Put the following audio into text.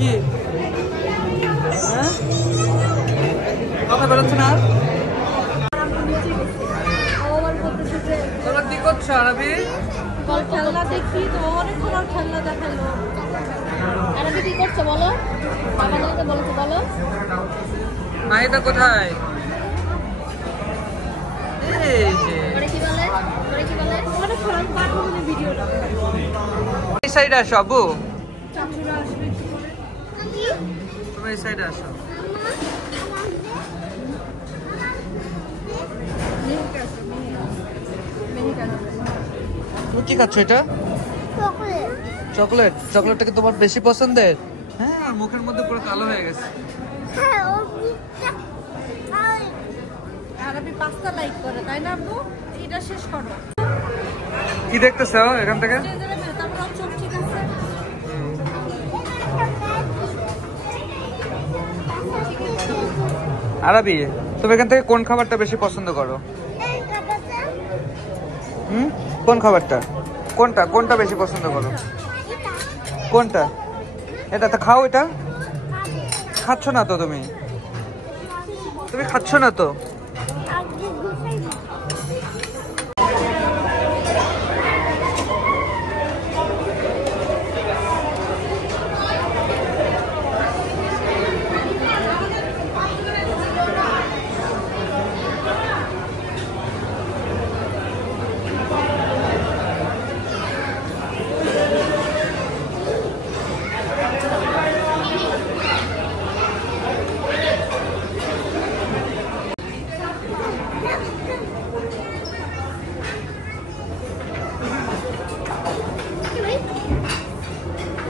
কি হ্যাঁ কথা বলছ না তোমরা কি করছো আরবি বল খেলনা দেখি তো অনেকক্ষণ আর খেলনা দেখালো আরবি কি করছো বলো বাবা আমাকে বলছো বলো মাহিদা কোথায় এই যে পরে কি বলে অনেকক্ষণ আমি পাঠাবো ভিডিওটা এই সাইডে আসো আব্বু চাচুরা আসবে একটু পরে তুমি এই সাইডে আসো তুমি কি খাচ্ছ এটা চকলেট চকলেটটা কি তোমার বেশি পছন্দের হ্যাঁ আর মুখের মধ্যে পুরো কালো হয়ে গেছে আরবি পাস্তা লাইক করে তাই না আব্বু এটা শেষ করো কি দেখতেছো এখান থেকে তারপর চোখ ঠিক আছে আরবি তুমি এখান থেকে কোন খাবারটা বেশি পছন্দ করো কোন খাবারটা কোনটা বেশি পছন্দ করো কোনটা এটা তো খাও এটা খাচ্ছ না তো তুমি খাচ্ছ না তো